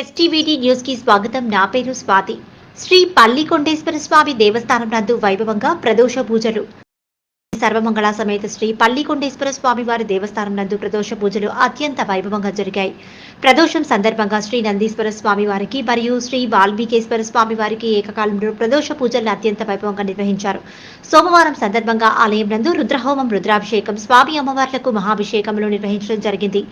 ఎస్టీవీటీ news కి స్వాగతం. నా పేరు స్వాతి. శ్రీ పల్లికొండేశ్వర స్వామి దేవస్థానం నందు వైభవంగా ప్రదోష పూజలు. సర్వమంగళ సమేత శ్రీ పల్లికొండేశ్వర స్వామి వారి దేవస్థానం నందు ప్రదోష పూజలు అత్యంత వైభవంగా జరిగాయి. ప్రదోషం సందర్భంగా శ్రీ నందీశ్వర స్వామి వారికి మరియు శ్రీ వాల్మీకేశ్వర స్వామి వారికి ఏకకాలంలో ప్రదోష పూజలను అత్యంత వైభవంగా నిర్వహించారు. సోమవారం సందర్భంగా ఆలయం నందు రుద్రహోమం, రుద్రాభిషేకం, స్వామి అమ్మవార్లకు మహాభిషేకంలో నిర్వహించడం జరిగింది.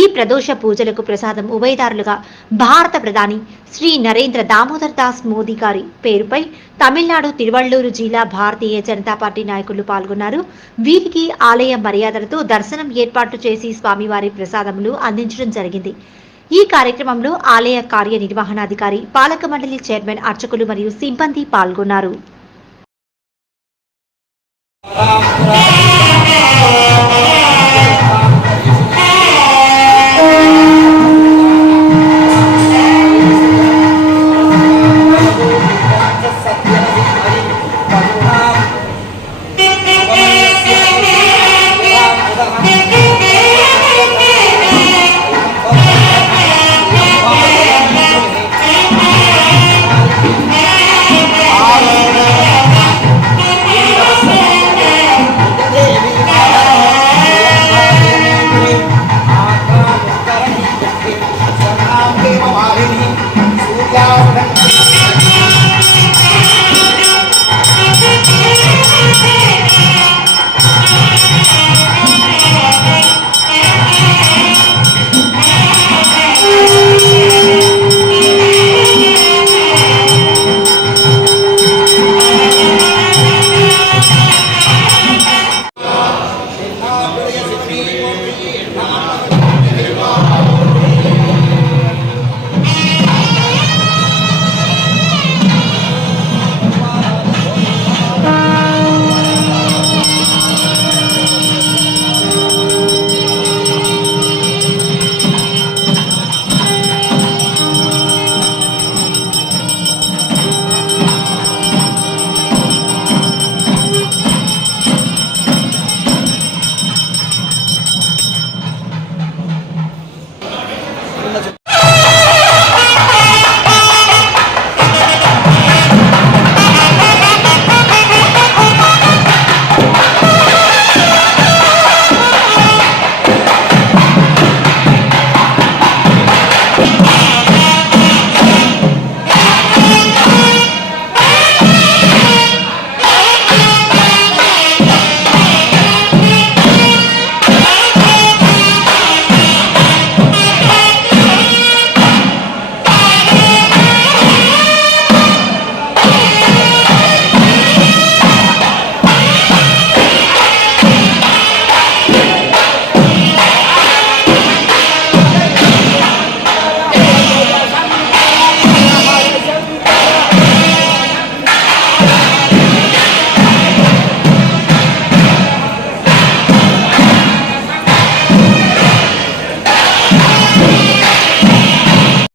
ఈ ప్రదోష పూజలకు ప్రసాదం ఉభయదారులుగా భారత ప్రధాని శ్రీ నరేంద్ర దామోదర్ దాస్ మోదీ గారి పేరుపై తమిళనాడు తిరువళ్లూరు జిల్లా భారతీయ జనతా పార్టీ నాయకులు పాల్గొన్నారు. వీరికి ఆలయ మర్యాదలతో దర్శనం ఏర్పాట్లు చేసి స్వామివారి ప్రసాదములు అందించడం జరిగింది. ఈ కార్యక్రమంలో ఆలయ కార్యనిర్వహణాధికారి, పాలక మండలి చైర్మన్, అర్చకులు మరియు సిబ్బంది పాల్గొన్నారు.